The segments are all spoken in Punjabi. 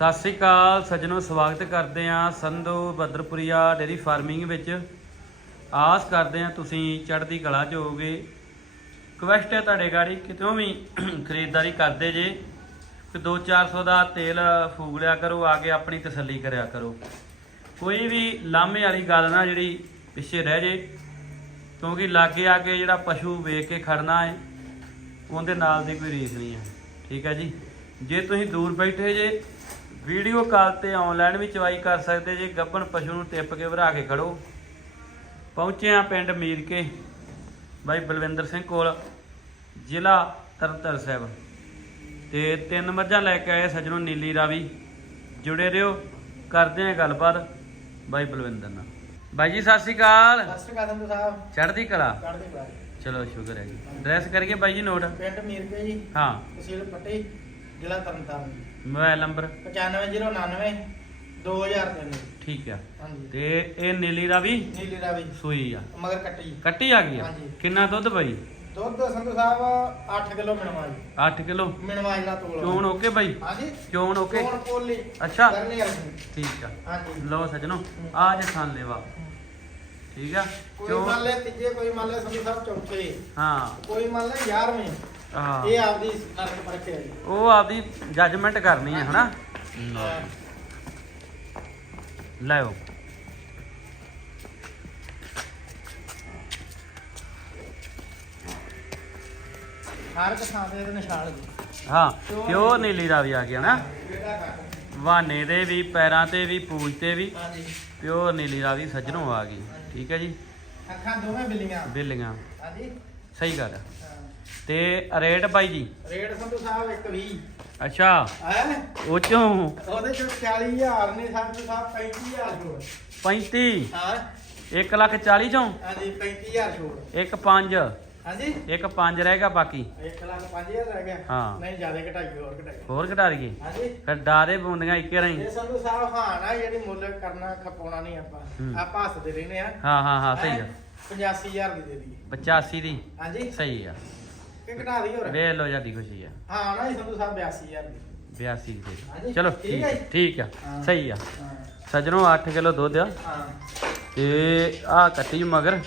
ਸਤਿ ਸ੍ਰੀ ਅਕਾਲ, ਸੱਜਣੋ, ਸਵਾਗਤ ਕਰਦੇ ਆ ਸੰਧੂ ਬਦਰਪੁਰੀਆ ਡੇਰੀ ਫਾਰਮਿੰਗ ਵਿੱਚ। ਆਸ ਕਰਦੇ ਆ ਤੁਸੀਂ ਚੜ੍ਹਦੀ ਕਲਾ 'ਚ ਹੋਵੋਗੇ। ਕੁਐਸਟ ਹੈ ਤੁਹਾਡੇ ਗਾੜੀ ਕਿਤੋਂ ਵੀ ਖਰੀਦਦਾਰੀ ਕਰਦੇ ਜੇ। ਕਿ 2-400 ਦਾ ਤੇਲ ਫੂਕ ਲਿਆ ਕਰੋ, ਆ ਕੇ ਆਪਣੀ ਤਸੱਲੀ ਕਰਿਆ ਕਰੋ। ਕੋਈ ਵੀ ਲਾਮੇ ਵਾਲੀ ਗੱਲ ਨਾ ਜਿਹੜੀ ਪਿੱਛੇ ਰਹਿ ਜੇ, ਕਿਉਂਕਿ ਲਾਗੇ ਆ ਕੇ ਜਿਹੜਾ ਪਸ਼ੂ ਵੇਖ ਕੇ ਖੜਨਾ ਹੈ ਉਹਦੇ ਨਾਲ ਦੀ ਕੋਈ ਰੀਸ ਨਹੀਂ ਹੈ। ਠੀਕ ਹੈ ਜੀ? ਜੇ ਤੁਸੀਂ ਦੂਰ ਬੈਠੇ ਜੇ ਵੀਡੀਓ ਕਾਲ ਤੇ ਆਨਲਾਈਨ ਵੀ ਚਵਾਈ ਕਰ ਸਕਦੇ ਜੇ ਗੱਬਣ ਪਸ਼ੂ ਨੂੰ ਟਿੱਪ ਕੇ ਭਰਾ ਕੇ ਖੜੋ। ਪਹੁੰਚੇ ਆ ਪਿੰਡ ਮੀਰ ਕੇ ਬਾਈ ਬਲਵਿੰਦਰ ਸਿੰਘ ਕੋਲ ਜ਼ਿਲ੍ਹਾ ਤਰਨਤਾਰਨ ਸਾਹਿਬ। ਤੇ ਤਿੰਨ ਮੱਝਾਂ ਲੈ ਕੇ ਆਏ ਸੱਜਣੋ ਨੀਲੀ ਰਾਵੀ। ਜੁੜੇ ਰਹੋ ਕਰਦੇ ਆ ਗੱਲਬਾਤ ਬਾਈ ਬਲਵਿੰਦਰ ਨਾਲ। ਬਾਈ ਜੀ ਸਤਿ ਸ਼੍ਰੀ ਅਕਾਲ। ਸਤਿ ਸ਼੍ਰੀ ਅਕਾਲ ਸੰਧੂ ਸਾਹਿਬ। ਚੜ੍ਹਦੀ ਕਲਾ? ਚੜ੍ਹਦੇ ਬਾਰੇ ਚਲੋ ਸ਼ੁਕਰ ਹੈ ਜੀ। ਐਡਰੈਸ ਕਰੀਏ ਬਾਈ ਜੀ ਨੋਟ। ਪਿੰਡ ਮੀਰਕੇ ਜੀ। ਹਾਂ। ਤਹਿਸੀਲ ਪੱਟੀ। ਜ਼ਿਲ੍ਹਾ ਤਰਨਤਾਰਨ ਮੋਬਾਈਲ ਨੰਬਰ? 95099 2003 ਠੀਕ ਆ। ਹਾਂਜੀ। ਤੇ ਇਹ ਨੀਲੀ ਰਾਵੀ? ਨੀਲੀ ਰਾਵੀ। ਸੂਈ ਆ। ਮਗਰ ਕੱਟੀ। ਕੱਟੀ ਆ ਗਈ ਆ? ਹਾਂਜੀ। ਕਿੰਨਾ ਦੁੱਧ ਬਾਈ? ਦੁੱਧ ਸੰਧੂ ਸਾਹਿਬ 8 ਕਿਲੋ ਮਿਣਵਾਈ 8 ਕਿਲੋ? ਮਿਣਵਾਈ ਦਾ ਤੋਲ ਚੋਣ ਓਕੇ ਬਾਈ? ਹਾਂਜੀ। ਚੋਣ ਓਕੇ? ਚੋਣ ਪੋਲੀ। ਅੱਛਾ। ਕਰਨੀ ਵਾਲੀ ਠੀਕ ਆ। ਹਾਂਜੀ। ਲਓ ਸੱਜਣੋ ਆ ਜੇ ਥਾਂ ਲੈਵਾ। ਠੀਕ ਆ? ਕੋਈ ਮੰਨ ਲੈ ਤੀਜੇ ਕੋਈ ਮੰਨ ਲੈ ਸੰਧੂ ਸਾਹਿਬ ਚੌਥੇ। ਹਾਂ। ਕੋਈ ਮੰਨ ਲੈ 11ਵੇਂ ਹਾਂ। ਇਹ ਆਪਦੀ ਨਰਕ ਪਰਖੇ ਹੈ ਜੀ। ਉਹ ਆਪਦੀ ਜੱਜਮੈਂਟ ਕਰਨੀ ਹੈ ਹਨਾ? ਲੈਓ ਹਰ ਇੱਕ ਥਾਂ ਤੇ ਇਹਦੇ ਨਿਸ਼ਾਨ ਜੀ। ਹਾਂ ਪਿਓ ਨੀਲੀ ਰਾਵੀ ਆ ਗਿਆ ਨਾ। ਵਾਨੇ ਦੇ ਵੀ ਪੈਰਾਂ ਤੇ ਵੀ ਪੂਛ ਤੇ ਵੀ। ਹਾਂਜੀ ਪਿਓ ਨੀਲੀ ਰਾਵੀ ਸੱਜਣੋਂ ਆ ਗਈ। ਠੀਕ ਹੈ ਜੀ? ਅੱਖਾਂ ਦੋਵੇਂ ਬਿੱਲੀਆਂ। ਬਿੱਲੀਆਂ। ਹਾਂਜੀ ਸਹੀ ਗੱਲ ਹਾਂ। ਤੇ ਰੇਟ ਬਾਈ ਜੀ? ਰੇਟ ਸੰਧੂ ਸਾਹਿਬ 120 ਅੱਛਾ। ਹੈ? ਉਹ ਚੋਂ? ਉਹਦੇ ਚ 40000 ਨੇ ਸੰਧੂ ਸਾਹਿਬ 35000 ਛੋੜ। 35 ਹਾਂ। 1 ਲੱਖ 40 ਚੋਂ? ਹਾਂਜੀ 35000 ਛੋੜ। 1 5 ਹਾਂਜੀ। 1 5 ਰਹਿ ਗਿਆ ਬਾਕੀ। 1 ਲੱਖ 5000 ਰਹਿ ਗਿਆ। ਹਾਂ। ਨਹੀਂ ਜ਼ਿਆਦਾ ਘਟਾਈ ਹੋਰ ਘਟਾਈ। ਹੋਰ ਘਟਾ ਲਈਏ ਹਾਂਜੀ। ਫਿਰ ਡਾਰੇ ਬੁੰਦੀਆਂ ਇੱਕੇ ਰਹੀ। ਇਹ ਸੰਧੂ ਸਾਹਿਬ ਹਾਂ ਨਾ ਜਿਹੜੀ ਮੁੱਲ ਕਰਨਾ ਖਪਾਉਣਾ ਨਹੀਂ ਆਪਾਂ। ਆਪਾਂ ਹੱਸਦੇ ਰਹਿੰਦੇ ਆ ਹਾਂ ਹਾਂ ਹਾਂ ਸਹੀ ਆ। 85000 ਦੀ ਦੇ ਦਈਏ। 85 ਦੀ? ਹਾਂਜੀ। ਸਹੀ ਆ। ਕਿ ਘਟਾ ਦਈਏ ਹੋਰ? ਵੇਖ ਲੋ ਜਿਆਦੀ ਖੁਸ਼ੀ ਆ। ਹਾਂ ਨਾ ਜੀ ਸੰਧੂ ਸਾਹਿਬ 82000 ਦੀ। 82 ਦੀ ਦੇ ਦਿਓ। ਹਾਂਜੀ, ਚਲੋ ਠੀਕ ਠੀਕ ਹੈ ਜੀ। ਠੀਕ ਆ ਹਾਂ। ਸਹੀ ਆ। ਹਾਂ। ਸੱਜਣੋ 8 ਕਿਲੋ ਦੁੱਧ ਆ। ਹਾਂ। ਤੇ ਆ ਕੱਟੀ ਮਗਰ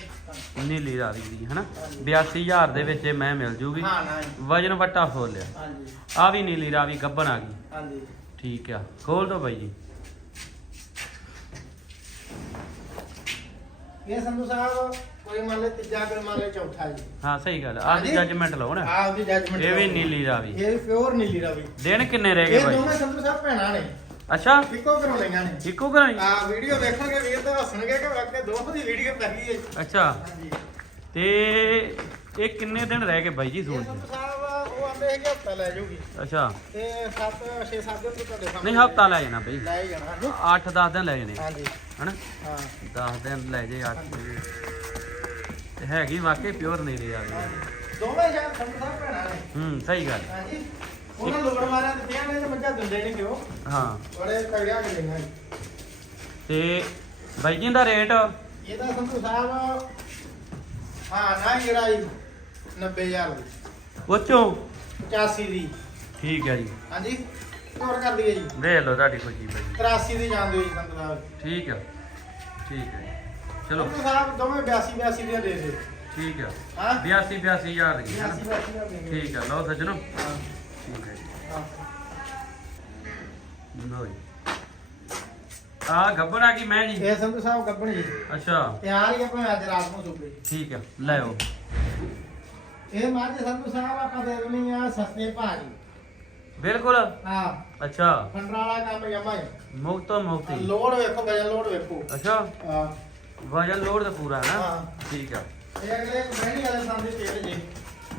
ਨੀਲੀ ਰਾਵੀ ਦੀ ਹਨਾ? 82000 ਦੇ ਵਿੱਚ ਇਹ ਮੈਂ ਮਿਲ ਜੂਗੀ। ਹਾਂ ਨਾ ਜੀ। ਵਜਨ ਵੱਟਾ ਫੋਲ ਲਿਆ ਹਾਂਜੀ। ਆ ਵੀ ਨੀਲੀ ਰਾਵੀ ਗੱਬਨ ਆ ਗਈ। ਹਾਂਜੀ। ਠੀਕ ਆ। ਖੋਲ ਦੋ ਬਾਈ ਜੀ। ਇਹ ਸੰਧੂ ਸਾਹਿਬ ਕੋਈ ਮੰਨ ਲੈ ਤੀਜਾ ਕੋਈ ਮੰਨ ਲੈ ਚੌਥਾ ਜੀ। ਹਾਂ ਸਹੀ ਗੱਲ ਆ। ਹਾਂਜੀ। ਜੱਜਮੈਂਟ ਲਓ ਨਾ। ਆਹ ਉਹਦੀ ਜੱਜਮੈਂਟ ਇਹ ਵੀ ਨੀਲੀ ਰਾਵੀ। ਇਹ ਪਿਓਰ ਨੀਲੀ ਰਾਵੀ। ਦਿਨ ਕਿੰਨੇ ਰਹਿ ਗਏ ਇਹ ਬਾਈ? ਦੋਵੇਂ ਸੰਧੂ ਸਾਹਿਬ ਭੈਣਾਂ ਨੇ। ਅੱਛਾ। ਇੱਕੋ ਲਈਆਂ ਨੇ। ਇੱਕੋ ਕਰਾਈ? ਆ ਵੀਡੀਓ ਦੇਖਣਗੇ ਵੀਰ ਤਾਂ ਹੱਸਣਗੇ ਕਿ ਵਾਕਿਆ ਦੋਵਾਂ ਦੀ ਵੀਡੀਓ ਪੈ ਗਈ ਹੈ ਅੱਛਾ। ਹਾਂਜੀ। ਤੇ ਇਹ ਕਿੰਨੇ ਦਿਨ ਰਹਿ ਗਏ ਬਾਈ ਜੀ ਇਹ ਸੂਣ ਸੰਧੂ ਸਾਹਿਬ ਉਹ ਆਂਦੇ ਹੈ ਕਿ ਹਫਤਾ ਲੈ ਜਾਊਗੀ। ਅੱਛਾ। ਤੇ 7 6 7 ਦਿਨ ਤੋਂ ਤੁਹਾਡੇ ਸਾਹਮਣੇ ਨਹੀਂ ਹਫਤਾ ਲੈ ਜਾਣਾ ਬਈ। ਲੈ ਹੀ ਜਾਣਾ ਹਾਂਜੀ 8-10 ਦਿਨ ਲੈ ਜਾਣੇ। ਹਾਂਜੀ। ਹਨਾ? ਹਾਂ। 10 ਦਿਨ ਲੈ ਜੇ 8 ਤੇ ਹੈਗੀ ਵਾਕਈ ਪਿਓਰ ਨੀਲੀ ਰਾਵੀ ਦੋਵੇਂ ਜਾਂ ਸੰਧੂ ਸਾਹਿਬ ਭੈਣਾਂ ਨੇ। ਹੂੰ ਸਹੀ ਗੱਲ। ਹਾਂਜੀ। ਉਹਨਾਂ ਲੋੜ ਮਾਰਿਆ ਦਿੱਤੀਆਂ ਨੇ ਤੇ ਮੱਝਾਂ ਦਿੰਦੇ ਨਹੀਂ ਕਿਉਂ ਹਾਂ। ਬੜੇ ਤਗੜਿਆ ਕੇ ਜੀ। ਤੇ ਬਾਈ ਜੀ ਦਾ ਰੇਟ ਇਹਦਾ ਸੰਧੂ ਸਾਹਿਬ ਹਾਂ ਨਾ ਜਿਹੜਾ ਜੀ 90000 ਦੀ। ਪੁੱਛੋ। 85 ਦੀ। ਠੀਕ ਹੈ ਜੀ। ਹਾਂਜੀ? ਹੋਰ ਕਰ ਦਈਏ ਜੀ। ਵੇਖ ਲਓ ਤੁਹਾਡੀ ਖੁਸ਼ੀ ਬਾਈ 83 ਦੀ ਜਾਂਦੇ ਹੋ ਜੀ ਸਾਹਿਬ। ਠੀਕ ਹੈ ਜੀ। ਚਲੋ। ਸੰਧੂ ਸਾਹਿਬ ਦੋਵੇਂ 82 82 ਦੀਆਂ ਦੇ ਦਿਓ। ਠੀਕ ਹਾਂ? 82 82000 ਦੀ ਹੈ 82 ਨਾ? 82 ਦੀਆਂ ਦੇ ਦਿਓ। ਠੀਕ ਆ। ਲਓ ਸੱਜਣੋ। ਹਾਂ। ਠੀਕ ਹੈ ਜੀ। ਹਾਂ। ਲਓ ਜੀ। ਆ ਗੱਬੜ ਆ ਗਈ ਮੈਂ ਜੀ। ਇਹ ਸੰਧੂ ਸਾਹਿਬ ਗੱਬਣ ਜੀ। ਅੱਛਾ। ਤਿਆਰ ਹੀ ਆਪਾਂ ਅੱਜ ਰਾਤ ਨੂੰ ਸੁਪਰੇ ਠੀਕ ਆ। ਲੈ ਆਓ। ਇਹ ਮੱਝ ਸੰਧੂ ਸਾਹਿਬ ਆਪਾਂ ਦੇ ਦੇਣੀ ਆ ਸਸਤੇ ਭਾਅ ਜੀ। ਬਿਲਕੁਲ। ਹਾਂ। ਅੱਛਾ। ਫੰਡਰਾ ਵਾਲਾ ਕੰਮ ਜਮਾ ਹੈ। ਮੁਕਤੋ ਮੁਕਤੀ ਲੋਡ ਵੇਖੋ ਵਜਨ ਲੋਡ ਵੇਖੋ। ਅੱਛਾ। ਹਾਂ। ਵਜਨ ਲੋਡ ਦਾ ਪੂਰਾ ਹੈ ਨਾ? ਹਾਂ। ਠੀਕ ਆ। ਇਹ ਅਗਲੇ ਕਮੈਣੀ ਵਾਲੇ ਸੰਦੇ ਤੇਲ ਜੀ।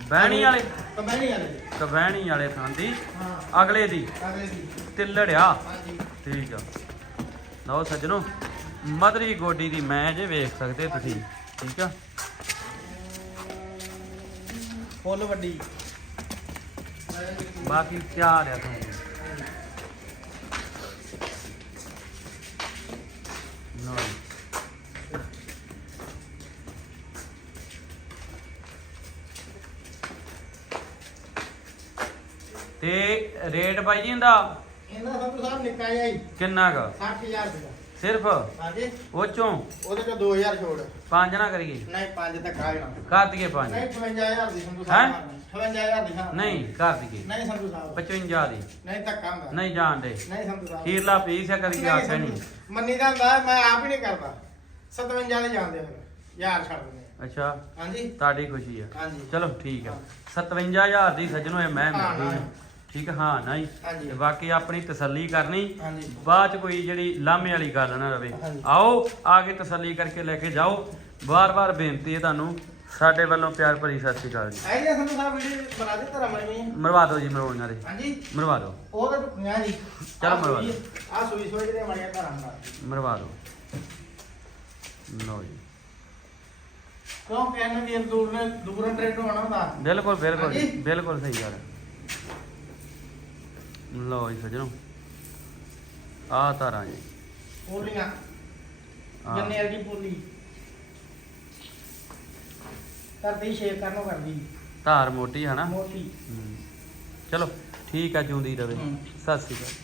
ਬਹਿਣੀ ਵਾਲੇ? ਕਮੈਣੀ ਵਾਲੇ ਜੀ। ਕਬਹਿਣੀ ਵਾਲੇ ਥਾਂ ਦੀ। ਹਾਂ। ਅਗਲੇ ਦੀ। ਅਗਲੇ ਦੀ। ਤਿੱਲੜਿਆ। ਹਾਂਜੀ। ਠੀਕ ਆ। ਲਓ ਸੱਜਣੋ ਮਦਰੀ ਗੋਡੀ ਦੀ ਮੈਂ ਜੇ ਵੇਖ ਸਕਦੇ ਤੁਸੀਂ। ਠੀਕ ਆ। ਫੁੱਲ ਵੱਡੀ। ਬਾਕੀ ਤਿਆਰ ਆ ਤੁਹਾਨੂੰ ਲਓ ਜੀ। ਤੇ ਰੇਟ ਬਾਈ ਜੀ ਇਹਦਾ? ਇਹਨਾਂ ਦਾ ਸੰਧੂ ਸਾਹਿਬ ਨਿੱਕਾ ਜਿਹਾ ਹੀ। ਕਿੰਨਾ ਕ? 60000 ਰੁਪਏ। ਸਿਰਫ? ਹਾਂਜੀ। ਉਹ ਚੋਂ ਉਹਦੇ ਚ 2000 ਛੋੜ। ਪੰਜ ਨਾ ਕਰੀਏ। ਨਹੀਂ 5 ਤੱਕ ਆ ਜਾਣਾ। ਕਰ ਦਈਏ ਪੰਜ। ਨਹੀਂ 55000 ਦੀ ਸੰਧੂ ਹੈਂ? ਸਾਹਿਬ 55000 ਦੀ ਹਾਂ ਨਹੀਂ ਕਰ ਦਈਏ। ਨਹੀਂ ਸੰਧੂ ਸਾਹਿਬ। 55 ਦੀ। ਨਹੀਂ ਧੱਕਾ ਹੁੰਦਾ। ਨਹੀਂ ਜਾਣ ਦੇ। ਨਹੀਂ ਸੰਧੂ ਸਾਹਿਬ। ਖੀਰਲਾ ਪੀਸ ਹੈ ਕਦੀ ਨਹੀਂ ਆਖਿਆ ਨਹੀਂ। ਮੰਨੀ ਦਾ ਹੁੰਦਾ ਮੈਂ ਆਪ ਹੀ ਨਹੀਂ ਕਰਦਾ। 57 ਦੇ ਜਾਂਦੇ ਫਿਰ। ਯਾਰ ਛੱਡ ਦਿੰਦੇ। ਅੱਛਾ। ਹਾਂਜੀ। ਤੁਹਾਡੀ ਖੁਸ਼ੀ ਆ। ਹਾਂਜੀ। ਚਲੋ ਠੀਕ ਆ। 57000 ਦੀ ਸੱਜਣੋ ਇਹ ਮੈਂ ਹਾਂ, ਮਿਲਦੀ। ਹੈ। ਠੀਕ ਹਾਂ ਹਾਂਜੀ। ਤੇ ਬਾਕੀ ਆਪਣੀ ਤਸੱਲੀ ਕਰਨੀ। ਹਾਂਜੀ। ਬਾਅਦ ਚ ਕੋਈ ਜਿਹੜੀ ਲਾਮੇ ਵਾਲੀ ਗੱਲ ਨਾ ਰਵੇ। ਹਾਂਜੀ। ਆਓ ਆ ਕੇ ਤਸੱਲੀ ਕਰਕੇ ਲੈ ਕੇ ਜਾਓ। ਵਾਰ-ਵਾਰ ਬੇਨਤੀ ਹੈ ਤੁਹਾਨੂੰ ਸਾਡੇ ਵੱਲੋਂ ਪਿਆਰ ਭਰੀ ਸਤਿ ਸ਼੍ਰੀ ਅਕਾਲ ਜੀ। ਆਈ ਜੀ ਸੰਧੂ ਸਾਹਿਬ ਵੀਡੀਓ ਬਣਾ ਦੇ ਧਰਮ ਵਾਲੀ ਵੀ ਮਰਵਾ ਦਿਓ ਜੀ ਮਰਵਾਉਣਾਂ ਦੇ ਹਾਂਜੀ। ਮਰਵਾ ਦਿਓ। ਉਹ ਤਾਂ ਟੁਕੀਆਂ ਜੀ। ਚਲੋ ਮਰਵਾ ਦਿਓ। ਆ ਸੂਈ ਸੂਈ ਦੇ ਮੜੀਆਂ ਧਰਮ ਦਾ ਮਰਵਾ ਦਿਓ। ਲਓ ਜੀ। ਕਿਉਂ? ਕਹਿੰਦੇ ਵੀ ਦੂਰ ਨੇ ਦੂਰ ਟ੍ਰੇਡ ਹੋਣਾ ਹੁੰਦਾ। ਬਿਲਕੁਲ ਬਿਲਕੁਲ ਜੀ, ਹਾਂਜੀ। ਬਿਲਕੁਲ ਸਹੀ ਗੱਲ ਹੈ। ਲਓ ਜੀ ਸੱਜਣੋ। ਆ ਤਾਰਾਂ ਜੀ। ਪੋਲੀਆਂ। ਜੰਨੇ ਵਾਲੀ ਪੋਲੀ। ਕਰਦੀ ਸ਼ੇਕ ਕਰਨੋਂ ਕਰਦੀ। ਧਾਰ ਮੋਟੀ ਹੈ ਨਾ? ਮੋਟੀ। ਚਲੋ ਠੀਕ ਆ ਜਿਉਂਦੀ ਰਵੇ। ਸਤਿ ਸ਼੍ਰੀ ਅਕਾਲ।